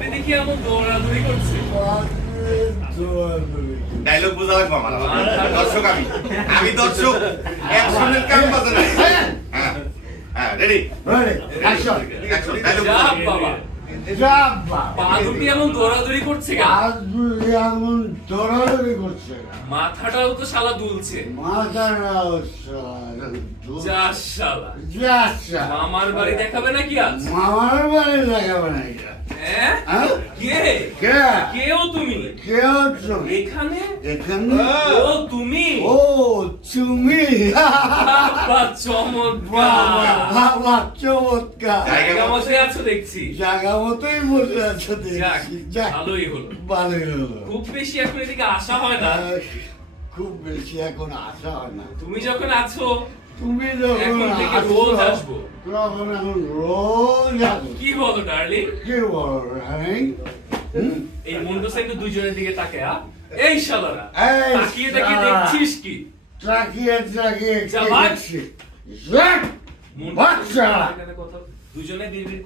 পাদুটি দেখি এমন দৌড়াদৌড়ি করছে ডায়লগ বোঝা লাগবে আমার দর্শক আমি। আমি দর্শক অ্যাকশনের কাম বাজে না। হ্যাঁ। হ্যাঁ রেডি অ্যাকশন ডায়লগ বাবা। পাদুটি এমন দৌড়াদৌড়ি করছে কেন মাথাটাও তো শালা দুলছে। যা মামার বাড়ি দেখাবে নাকি আজ? মামার বাড়ি দেখাবে না এটা? কে? কে? কেও তুমি? এখানে? এখানে? ও তুমি? ও তুমি? বাবা চমৎকার। বাবা চমৎকার। জায়গা বসে আছো দেখছি। জায়গা মতোই বসে আছো দেখছি। ভালোই হলো। ভালোই হলো। খুব বেশি এখন এদিকে আসা হয় না। খুব বেশি এখন আসা হয় না। তুমি যখন আছো তুমি যখন আসব। তখন এখন রোজ আসব। বলো ডার্লিং আর হ্যাং এই মুন্ডু সেন্টু দুইজনের দিকে তাকে আ এই শালারা তাকিয়ে তাকিয়ে দেখছিস কি? তাকিয়ে তাকিয়ে বাচ্চা। দুজনে বিড়বিড়